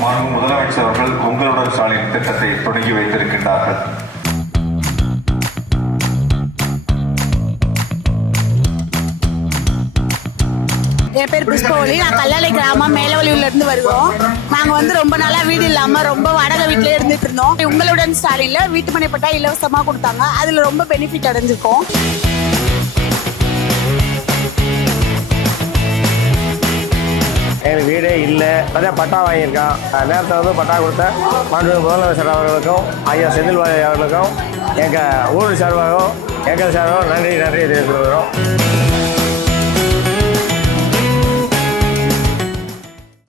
மாண்பு முதலமைச்சர் அவர்கள் உங்களுடன் ஸ்டாலின் திட்டத்தை தொடங்கி வைத்திருக்கின்றார்கள். என் பேர் புஷ்பவலி. நான் கல்லாலை கிராமம் மேலவழியில இருந்து வருவோம். நாங்க ரொம்ப நாளா வீடு இல்லாம ரொம்ப வாடகை வீட்டிலே இருந்துட்டு இருந்தோம். உங்களுடன் ஸ்டாலின்ல வீட்டு மனை பட்டா இலவசமா கொடுத்தாங்க. அதுல ரொம்ப பெனிஃபிட் அடைஞ்சிருக்கோம். எங்களுக்கு வீடே இல்லை, அதான் பட்டா வாங்கியிருக்கான். நேரத்தில் பட்டா கொடுத்த மாண்பு முதலமைச்சர் அவர்களுக்கும் ஐயா செந்தில் பாலாஜி அவர்களுக்கும் எங்கள் ஊர் சார்பாகவும் எங்கள் சார்பாகவும் நன்றி தெரிவித்துக் கொள்கிறோம்.